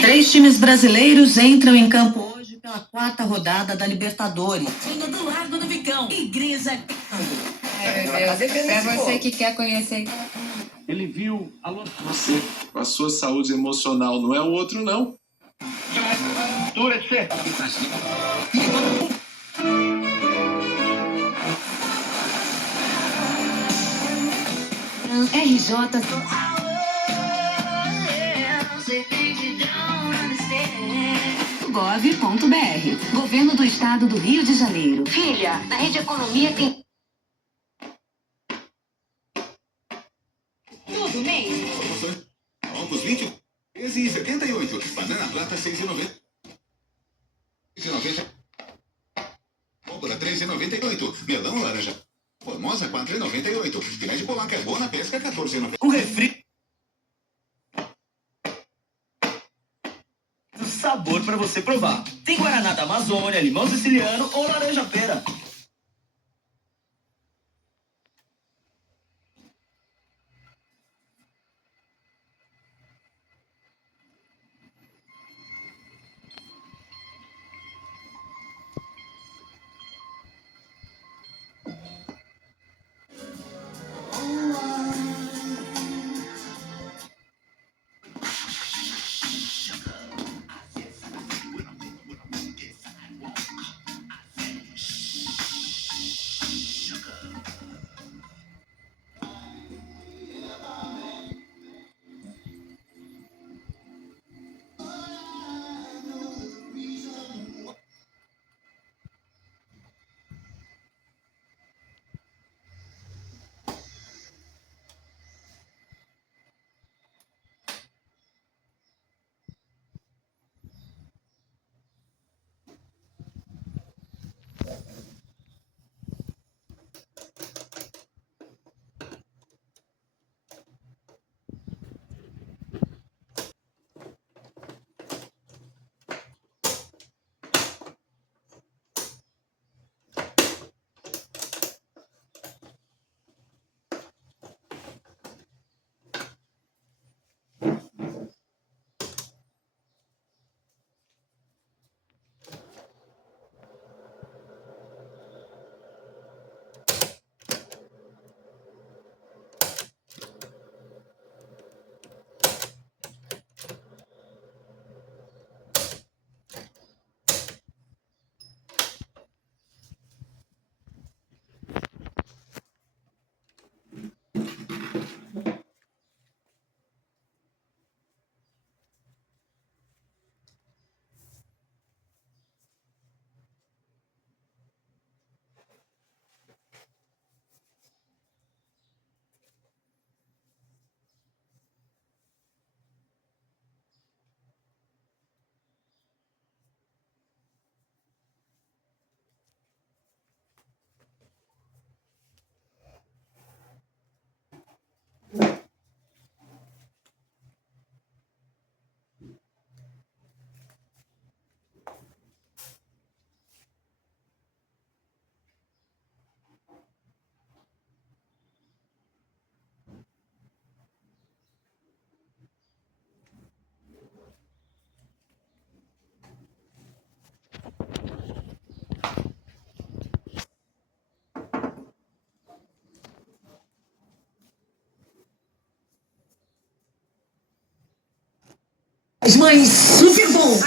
Três times brasileiros entram em campo hoje pela quarta rodada da Libertadores. Do Largo do Vicão, Igreja. Ai, meu Deus, pra você que quer conhecer. Ele viu a Você, com a sua saúde emocional, não é o outro, não. RJ. Gov.br. Governo do Estado do Rio de Janeiro. Filha, na Rede Economia tem tudo mês. Promoções. Ovos 20, 13,78. Banana prata 6,90. 6,90. Pólvora 3,98. Melão laranja. Formosa 4,98. Filé de polaca é boa na pesca 14,90. um refri. O sabor para você provar. Tem Guaraná da Amazônia, limão siciliano ou laranja pera. As mães, super bom!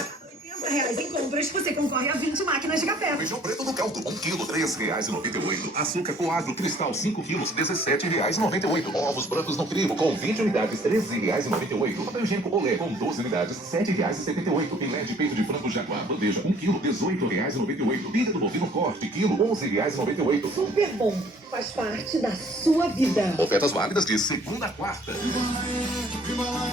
R$80 em compras, você concorre a 20 máquinas de café. Feijão preto do caldo, 1 quilo, R$3,98. Açúcar coagro cristal, 5 quilos, R$17,98. Ovos brancos no crivo, com 20 unidades, R$13,98. Papel higiênico Olé, com 12 unidades, R$7,78. Filé de peito de frango jaguar, bandeja, 1 quilo, R$18,98. Fígado bovino corte, quilo, R$11,98. Super bom, faz parte da sua vida. Ofertas válidas de segunda a quarta. Viva lá,